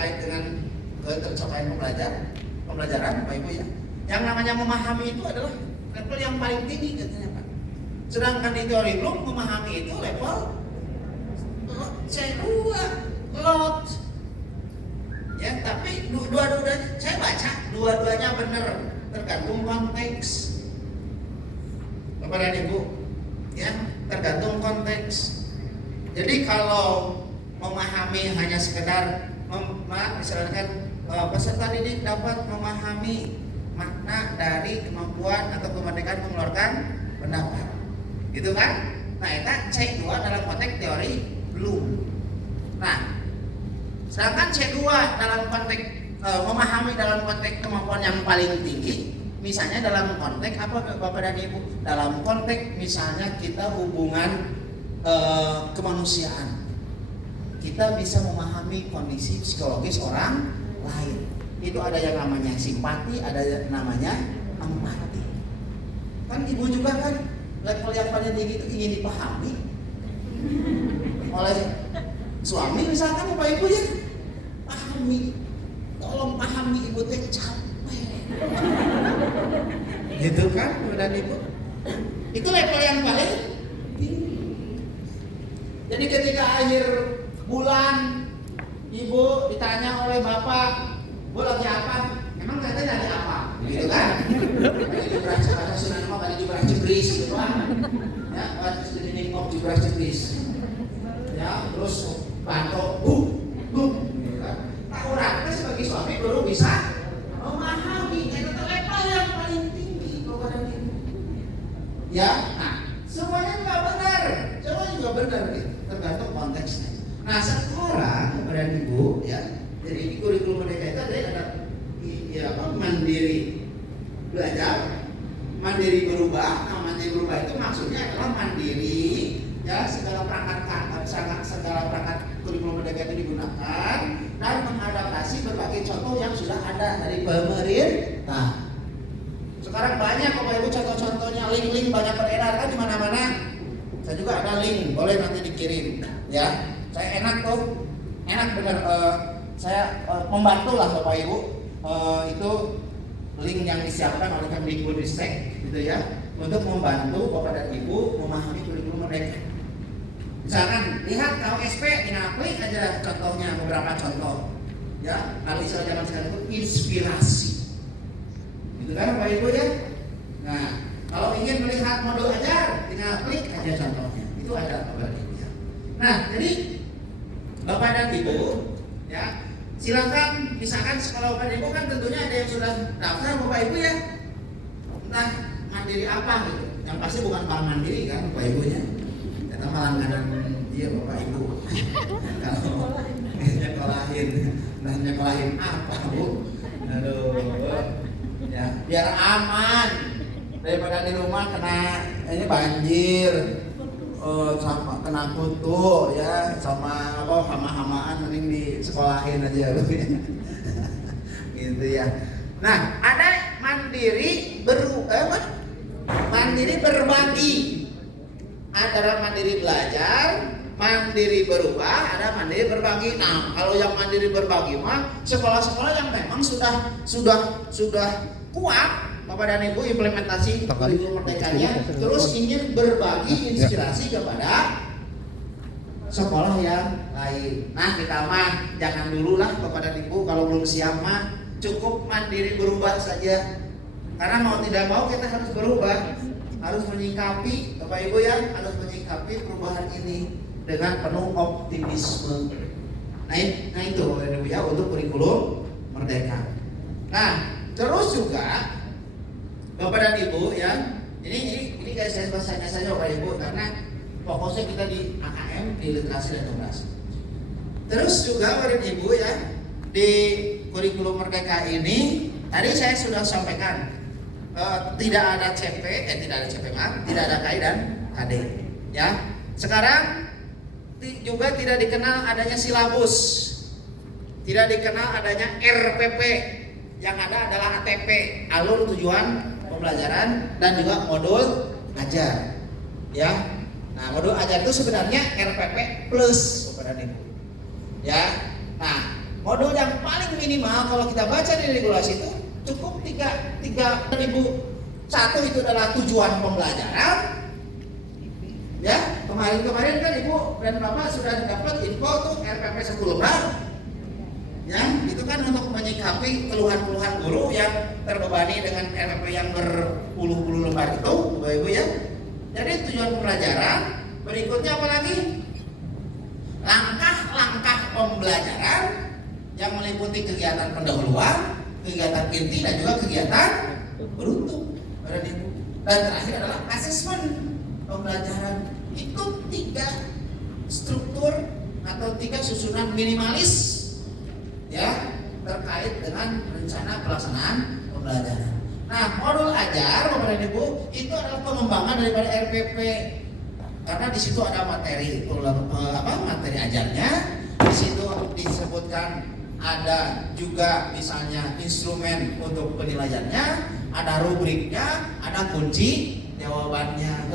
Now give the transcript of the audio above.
terkait dengan tercapaian pembelajaran Bapak Ibu ya. Yang namanya memahami itu adalah level yang paling tinggi katanya Pak. Sedangkan di teori Bloom memahami itu level C2 lot. Ya, tapi dua-duanya saya baca dua-duanya benar, tergantung konteks. Bapak dan Ibu, ya, tergantung konteks. Jadi kalau memahami hanya sekedar misalkan peserta didik dapat memahami makna dari kemampuan atau kemerdekaan mengeluarkan pendapat, gitu kan? Nah, itu C2 dalam konteks teori Bloom. Nah, sedangkan C2 dalam konteks memahami dalam konteks kemampuan yang paling tinggi, misalnya dalam konteks apa Bapak dan Ibu? Dalam konteks misalnya kita hubungan kemanusiaan, kita bisa memahami kondisi psikologis orang lain. Itu ada yang namanya simpati, ada yang namanya empati. Kan Ibu juga kan level yang paling tinggi itu ingin dipahami oleh suami misalkan Bapak Ibu ya. Pahami, tolong pahami Ibu teh capek. Gitu kan Bapak dan Ibu? Itu level yang paling tinggi. Jadi ketika akhir bulan Ibu ditanya oleh Bapak, Bu lagi apa? Emang katanya lagi apa? Gitu kan? Tadi di beras bahasa Sunda mah tadi di beras jebris gitu kan. Ya, bahasa di kok di beras jebris. Ya, terus bantu gitu kan. Nah, orang kita sebagai suami baru bisa memahami itu level yang paling tinggi kepada Ibu. Ya, nah, semuanya juga benar. Semuanya juga benar gitu, tergantung konteksnya. Nah, sekarang kepada Ibu ya. Jadi di kurikulum Merdeka itu ada mandiri belajar, mandiri berubah. Nah, mandiri berubah itu maksudnya adalah mandiri ya, segala perangkat kurikulum Merdeka itu digunakan dan mengadaptasi berbagai contoh yang sudah ada dari pemerintah. Sekarang banyak Bapak Ibu contoh-contohnya, link-link banyak beredar kan di mana-mana. Saya juga ada link, boleh nanti dikirim ya. Saya enak benar. Saya membantu lah Bapak Ibu, itu link yang disiapkan oleh Kemdikbudristek gitu ya, untuk membantu Bapak dan Ibu memahami kurikulum Merdeka. Misalkan lihat KSP, klik aja contohnya, beberapa contoh ya, kali zaman sekarang itu inspirasi gitu kan Bapak Ibu ya. Nah, kalau ingin melihat modul ajar, tinggal klik aja contohnya, itu ada Bapak dan Ibu ya. Nah, jadi Bapak dan Ibu ya, silakan, misalkan sekolah Bapak Ibu kan tentunya ada yang sudah daftar Bapak Ibu ya, entah mandiri apa gitu, yang pasti bukan Bank Mandiri kan Bapak Ibu nya, kita malah langganan dia Bapak Ibu. Kalau nyekolahin apa Bu, aduh ya, biar aman daripada di rumah kena ini banjir, sama kena kutu ya, sama apa hama-hamaan, mending di sekolahin aja gitu ya. Nah, ada mandiri mandiri berbagi, ada mandiri belajar, mandiri berubah, ada mandiri berbagi. Nah, kalau yang mandiri berbagi mah sekolah-sekolah yang memang sudah kuat Bapak dan Ibu implementasi kurikulum Merdekanya, terus ingin berbagi inspirasi kepada sekolah yang lain. Nah, kita mah jangan dulu lah Bapak dan Ibu, kalau belum siap mah cukup mandiri berubah saja. Karena mau tidak mau kita harus berubah, harus menyikapi Bapak Ibu ya, harus menyikapi perubahan ini dengan penuh optimisme. Nah itu Bapak Ibu ya, untuk kurikulum Merdeka. Nah, terus juga Bapak dan Ibu ya, ini guys, saya bahasanya saja Bapak Ibu, karena fokusnya kita di AKM, di literasi dan numerasi. Terus juga Bapak dan Ibu ya, di kurikulum Merdeka ini tadi saya sudah sampaikan, tidak ada CP, tidak ada KI dan KD ya. Sekarang juga tidak dikenal adanya silabus, tidak dikenal adanya RPP, yang ada adalah ATP, alur tujuan pembelajaran, dan juga modul ajar ya. Nah, modul ajar itu sebenarnya RPP plus Bapak dan Ibu ya. Nah, modul yang paling minimal kalau kita baca di regulasi itu cukup 3.001 itu adalah tujuan pembelajaran. Ya, kemarin kan Ibu dan Bapak sudah dapat info tuh RPP 1 lembar. Ya, itu kan untuk menyikapi keluhan-keluhan guru yang terbebani dengan RPP yang berpuluh-puluh lembar itu, Bapak Ibu ya. Jadi tujuan pembelajaran, berikutnya apa lagi? Langkah-langkah pembelajaran yang meliputi kegiatan pendahuluan, kegiatan inti dan juga kegiatan penutup. Dan terakhir adalah asesmen pembelajaran. Itu 3 struktur atau 3 susunan minimalis ya terkait dengan rencana pelaksanaan pembelajaran. Nah, modul ajar Bapak dan Ibu itu adalah pengembangan daripada RPP karena di situ ada materi materi ajarnya. Di situ disebutkan ada juga misalnya instrumen untuk penilaiannya, ada rubriknya, ada kunci jawabannya.